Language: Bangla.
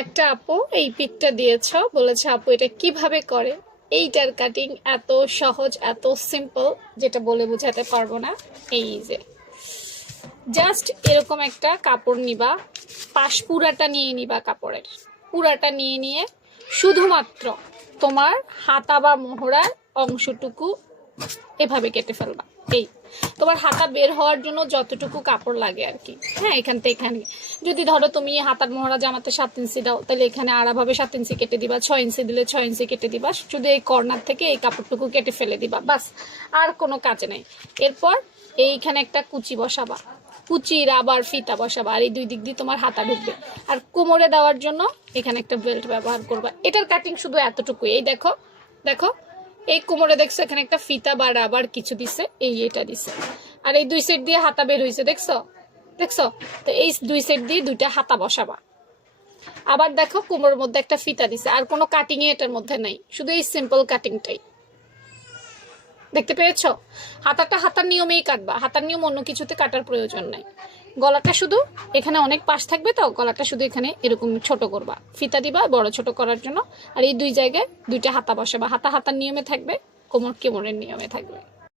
একটা আপু এই পিকটা দিয়েছ, বলেছে আপু এটা কিভাবে করে। এইটার কাটিং এত সহজ, এত সিম্পল, যেটা বলে বোঝাতে পারবো না। এই যে জাস্ট এরকম একটা কাপড় নিবা, পাশ পুরাটা নিয়ে নিবা, কাপড়ের পুরাটা নিয়ে নিয়ে শুধুমাত্র তোমার হাতা বা মোহরার অংশটুকু এভাবে কেটে ফেলবা। এই তোমার হাতা বের হওয়ার জন্য যতটুকু কাপড় লাগে আর কি। হ্যাঁ, এখান থেকে এখানে যদি ধরো তুমি হাতার মোহরা জামাতে 7 ইঞ্চি দাও, তাহলে এখানে আড়াভাবে 7 ইঞ্চি কেটে দিবা, 6 ইঞ্চি দিলে 6 ইঞ্চি কেটে দিবা, শুধু এই কর্নার থেকে এই কাপড়টুকু কেটে ফেলে দিবা, বাস। আর কোনো কাজ নেই। এরপর এইখানে একটা কুচি বসাবা, কুচির আবার ফিতা বসাবা, আর এই দুই দিক দিয়ে তোমার হাতা ঢুকবে। আর কোমরে দেওয়ার জন্য এখানে একটা বেল্ট ব্যবহার করবা। এটার কাটিং শুধু এতটুকুই। এই দেখো, দেখো এই কোমরে দেখছো এখানে একটা ফিতা বা রাবার কিছু দিছে, এই এটা দিছে। আর এই দুই সাইড দিয়ে হাতা বের হয়েছে, দেখছো, দেখছো? তো এই দুই সাইড দিয়ে দুইটা হাতা বসাবা। আবার দেখো কোমরের মধ্যে একটা ফিতা দিছে, আর কোনো কাটিং এটার মধ্যে নাই, শুধু এই সিম্পল কাটিংটাই। দেখতে পেয়েছো? হাতাটা হাতার নিয়মেই কাটবা, হাতার নিয়ম অন্য কিছুতে কাটার প্রয়োজন নাই। গলাটা শুধু এখানে অনেক পাশ থাকবে, তো গলাটা শুধু এখানে এরকম ছোট করবা, ফিতা দিবা বড় ছোট করার জন্য। আর এই দুই জায়গায় দুইটা হাতা বসাবা, হাতা হাতার নিয়মে থাকবে, কোমর কোমরের নিয়মে থাকবে।